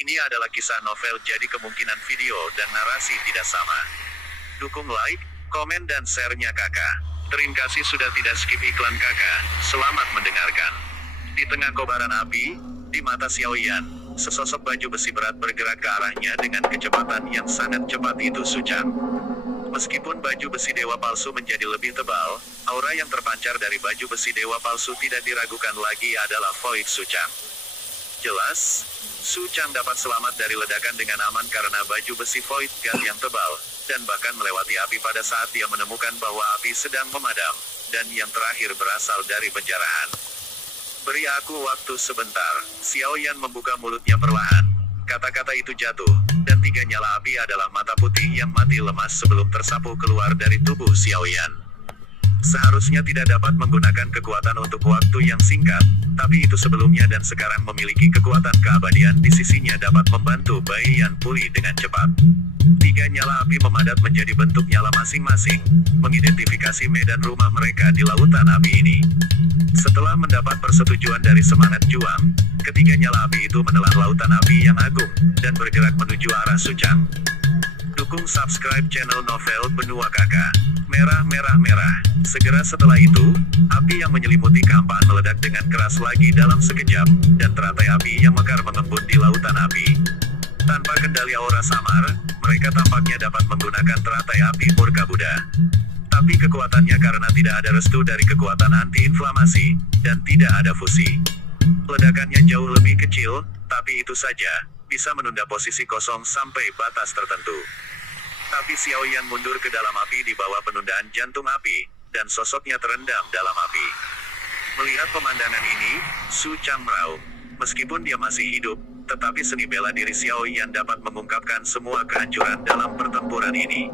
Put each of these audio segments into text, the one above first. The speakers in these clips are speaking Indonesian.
Ini adalah kisah novel, jadi kemungkinan video dan narasi tidak sama. Dukung like, komen dan share-nya kakak. Terima kasih sudah tidak skip iklan kakak. Selamat mendengarkan. Di tengah kobaran api, di mata Xiaoyan, sesosok baju besi berat bergerak ke arahnya dengan kecepatan yang sangat cepat. Itu Su Chang. Meskipun baju besi dewa palsu menjadi lebih tebal, aura yang terpancar dari baju besi dewa palsu tidak diragukan lagi adalah Void Su Chang. Jelas, Su Chang dapat selamat dari ledakan dengan aman karena baju besi Void God yang tebal, dan bahkan melewati api pada saat dia menemukan bahwa api sedang memadam, dan yang terakhir berasal dari penjarahan. Beri aku waktu sebentar. Xiaoyan membuka mulutnya perlahan. Kata-kata itu jatuh, dan 3 nyala api adalah mata putih yang mati lemas sebelum tersapu keluar dari tubuh Xiaoyan. Seharusnya tidak dapat menggunakan kekuatan untuk waktu yang singkat, tapi itu sebelumnya dan sekarang memiliki kekuatan keabadian di sisinya dapat membantu Bai Yan pulih dengan cepat. 3 nyala api memadat menjadi bentuk nyala masing-masing, mengidentifikasi medan rumah mereka di lautan api ini. Setelah mendapat persetujuan dari semangat juang, ketiga nyala api itu menelan lautan api yang agung, dan bergerak menuju arah Su Chang. Dukung subscribe channel novel Benua Kakak. Merah merah merah. Segera setelah itu, api yang menyelimuti kehampaan meledak dengan keras lagi dalam sekejap, dan teratai api yang mekar mengembun di lautan api. Tanpa kendali aura samar, mereka tampaknya dapat menggunakan teratai api murka Buddha. Tapi kekuatannya karena tidak ada restu dari kekuatan anti-inflamasi, dan tidak ada fusi. Ledakannya jauh lebih kecil, tapi itu saja, bisa menunda posisi kosong sampai batas tertentu. Tapi Xiaoyan mundur ke dalam api di bawah penundaan jantung api, dan sosoknya terendam dalam api. Melihat pemandangan ini, Su Chang meraung. Meskipun dia masih hidup, tetapi seni bela diri Xiaoyan dapat mengungkapkan semua kehancuran dalam pertempuran ini.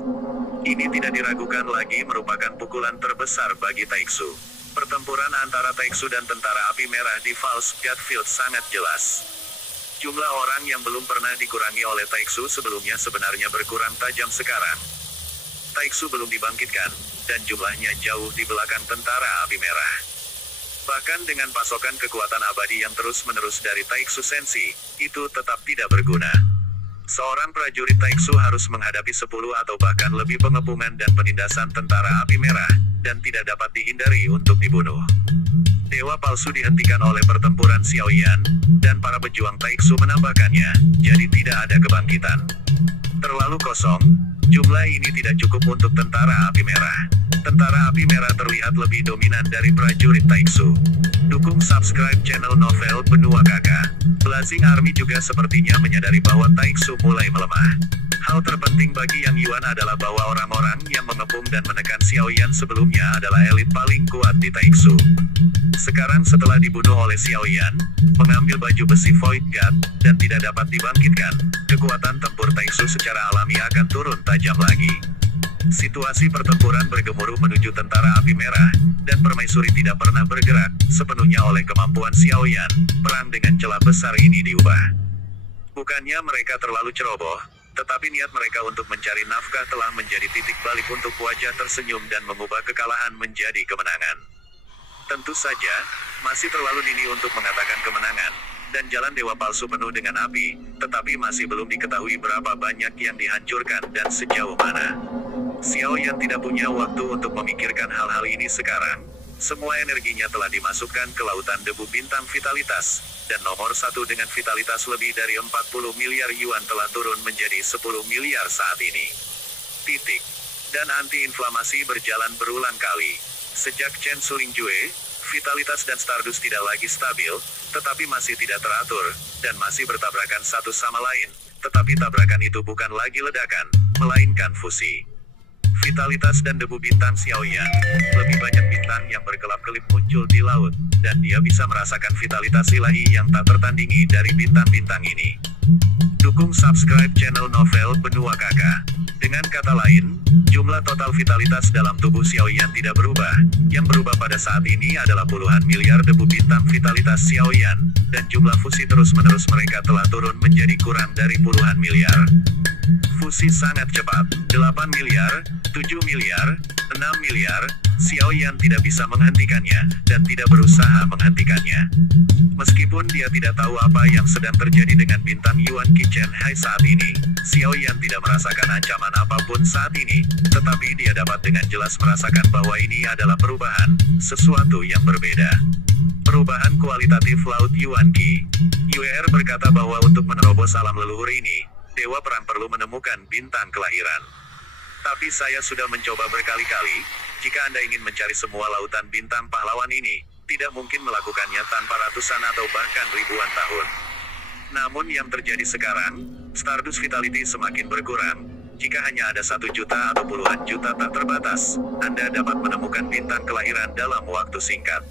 Ini tidak diragukan lagi merupakan pukulan terbesar bagi Taiksu. Pertempuran antara Taiksu dan tentara api merah di False God Field sangat jelas. Jumlah orang yang belum pernah dikurangi oleh Taiksu sebelumnya sebenarnya berkurang tajam sekarang. Taiksu belum dibangkitkan, dan jumlahnya jauh di belakang tentara api merah. Bahkan dengan pasokan kekuatan abadi yang terus-menerus dari Taiksu Senshi, itu tetap tidak berguna. Seorang prajurit Taiksu harus menghadapi 10 atau bahkan lebih pengepungan dan penindasan tentara api merah, dan tidak dapat dihindari untuk dibunuh. Dewa palsu dihentikan oleh pertempuran Xiaoyan, dan para pejuang Taiksu menambahkannya, jadi tidak ada kebangkitan. Terlalu kosong, jumlah ini tidak cukup untuk tentara api merah. Tentara api merah terlihat lebih dominan dari prajurit Taiksu. Dukung subscribe channel novel Benua Kakak. Blazing Army juga sepertinya menyadari bahwa Taiksu mulai melemah. Hal terpenting bagi Yang Yuan adalah bahwa orang-orang yang mengepung dan menekan Xiaoyan sebelumnya adalah elit paling kuat di Taiksu. Sekarang setelah dibunuh oleh Xiaoyan, mengambil baju besi Void God, dan tidak dapat dibangkitkan, kekuatan tempur Taiksu secara alami akan turun tajam lagi. Situasi pertempuran bergemuruh menuju tentara api merah, dan permaisuri tidak pernah bergerak, sepenuhnya oleh kemampuan Xiaoyan. Perang dengan celah besar ini diubah. Bukannya mereka terlalu ceroboh, tetapi niat mereka untuk mencari nafkah telah menjadi titik balik untuk wajah tersenyum dan mengubah kekalahan menjadi kemenangan. Tentu saja, masih terlalu dini untuk mengatakan kemenangan, dan jalan dewa palsu penuh dengan api, tetapi masih belum diketahui berapa banyak yang dihancurkan dan sejauh mana. Xiaoyan tidak punya waktu untuk memikirkan hal-hal ini sekarang. Semua energinya telah dimasukkan ke lautan debu bintang vitalitas, dan nomor 1 dengan vitalitas lebih dari 40 miliar yuan telah turun menjadi 10 miliar saat ini. Titik. Dan anti-inflamasi berjalan berulang kali. Sejak Chen Sulingjue, vitalitas dan Stardust tidak lagi stabil, tetapi masih tidak teratur, dan masih bertabrakan satu sama lain. Tetapi tabrakan itu bukan lagi ledakan, melainkan fusi. Vitalitas dan debu bintang Xiaoyan, lebih banyak bintang yang berkelap-kelip muncul di laut, dan dia bisa merasakan vitalitas ilahi yang tak tertandingi dari bintang-bintang ini. Dukung subscribe channel novel Benua Kakak. Dengan kata lain, jumlah total vitalitas dalam tubuh Xiaoyan tidak berubah. Yang berubah pada saat ini adalah puluhan miliar debu bintang vitalitas Xiaoyan, dan jumlah fusi terus-menerus mereka telah turun menjadi kurang dari puluhan miliar. Fusi sangat cepat, 8 miliar, 7 miliar, 6 miliar, Xiao Yan tidak bisa menghentikannya, dan tidak berusaha menghentikannya. Meskipun dia tidak tahu apa yang sedang terjadi dengan bintang Yuan Qi Chen Hai saat ini, Xiao Yan tidak merasakan ancaman apapun saat ini, tetapi dia dapat dengan jelas merasakan bahwa ini adalah perubahan, sesuatu yang berbeda. Perubahan kualitatif Laut Yuan Qi. Yuer berkata bahwa untuk menerobos alam leluhur ini, Dewa Perang perlu menemukan bintang kelahiran. Tapi saya sudah mencoba berkali-kali, jika Anda ingin mencari semua lautan bintang pahlawan ini, tidak mungkin melakukannya tanpa ratusan atau bahkan ribuan tahun. Namun yang terjadi sekarang, Stardust Vitality semakin berkurang. Jika hanya ada 1 juta atau puluhan juta tak terbatas, Anda dapat menemukan bintang kelahiran dalam waktu singkat.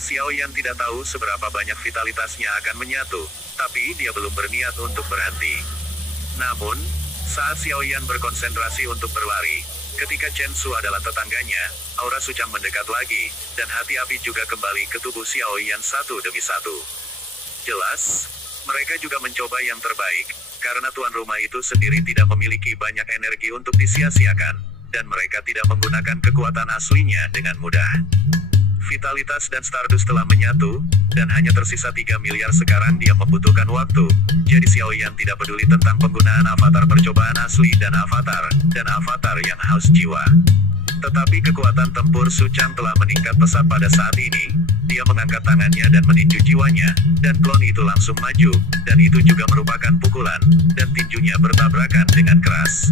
Xiao Yan tidak tahu seberapa banyak vitalitasnya akan menyatu, tapi dia belum berniat untuk berhenti. Namun, saat Xiao Yan berkonsentrasi untuk berlari, ketika Chen Su adalah tetangganya, aura Suchang mendekat lagi, dan hati api juga kembali ke tubuh Xiao Yan satu demi satu. Jelas, mereka juga mencoba yang terbaik, karena tuan rumah itu sendiri tidak memiliki banyak energi untuk disia-siakan, dan mereka tidak menggunakan kekuatan aslinya dengan mudah. Vitalitas dan Stardust telah menyatu, dan hanya tersisa 3 miliar sekarang dia membutuhkan waktu, jadi Xiao Yan tidak peduli tentang penggunaan avatar percobaan asli dan avatar yang haus jiwa. Tetapi kekuatan tempur Suchang telah meningkat pesat pada saat ini, dia mengangkat tangannya dan meninju jiwanya, dan klon itu langsung maju, dan itu juga merupakan pukulan, dan tinjunya bertabrakan dengan keras.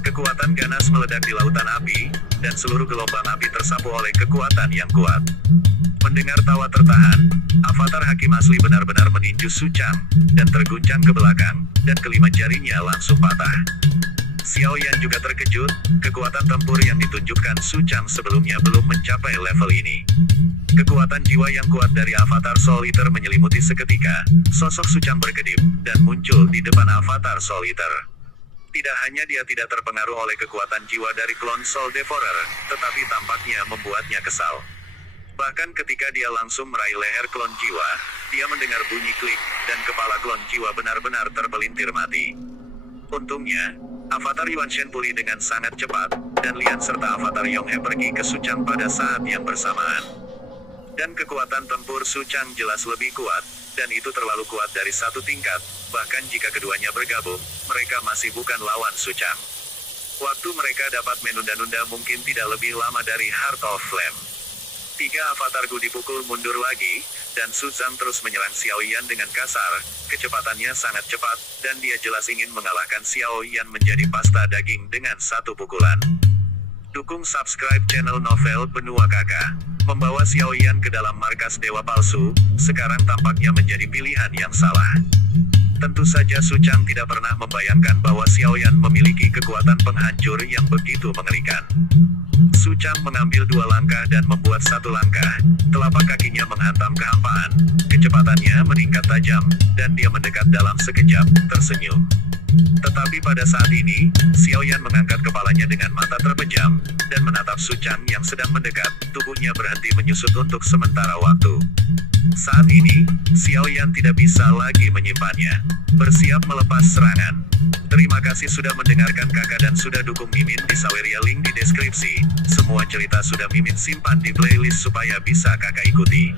Kekuatan ganas meledak di lautan api, dan seluruh gelombang api tersapu oleh kekuatan yang kuat. Mendengar tawa tertahan, avatar hakim asli benar-benar meninju Suchang, dan terguncang ke belakang, dan kelima jarinya langsung patah. Xiao Yan juga terkejut, kekuatan tempur yang ditunjukkan Suchang sebelumnya belum mencapai level ini. Kekuatan jiwa yang kuat dari avatar Soul Eater menyelimuti seketika, sosok Suchang berkedip, dan muncul di depan avatar Soul Eater. Tidak hanya dia tidak terpengaruh oleh kekuatan jiwa dari klon Soul Devourer, tetapi tampaknya membuatnya kesal. Bahkan ketika dia langsung meraih leher klon jiwa, dia mendengar bunyi klik, dan kepala klon jiwa benar-benar terpelintir mati. Untungnya, avatar Yuan Shen pulih dengan sangat cepat, dan Lian serta avatar Yonghe pergi ke Suchang pada saat yang bersamaan. Dan kekuatan tempur Suchang jelas lebih kuat, dan itu terlalu kuat dari satu tingkat, bahkan jika keduanya bergabung, mereka masih bukan lawan Suchang. Waktu mereka dapat menunda-nunda mungkin tidak lebih lama dari Heart of Flame. 3 avatar Gu dipukul mundur lagi, dan Suchang terus menyerang Xiao Yan dengan kasar, kecepatannya sangat cepat, dan dia jelas ingin mengalahkan Xiao Yan menjadi pasta daging dengan satu pukulan. Dukung subscribe channel Novel Benua Kakak. Membawa Xiao Yan ke dalam markas Dewa Palsu, sekarang tampaknya menjadi pilihan yang salah. Tentu saja Suchang tidak pernah membayangkan bahwa Xiao Yan memiliki kekuatan penghancur yang begitu mengerikan. Suchang mengambil 2 langkah dan membuat 1 langkah, telapak kakinya menghantam kehampaan, kecepatannya meningkat tajam, dan dia mendekat dalam sekejap, tersenyum. Tetapi pada saat ini, Xiao Yan mengangkat kepalanya dengan mata terpejam, dan menatap Suchang yang sedang mendekat, tubuhnya berhenti menyusut untuk sementara waktu. Saat ini, Xiao Yan tidak bisa lagi menyimpannya. Bersiap melepas serangan. Terima kasih sudah mendengarkan kakak dan sudah dukung Mimin di Saweria, link di deskripsi. Semua cerita sudah Mimin simpan di playlist supaya bisa kakak ikuti.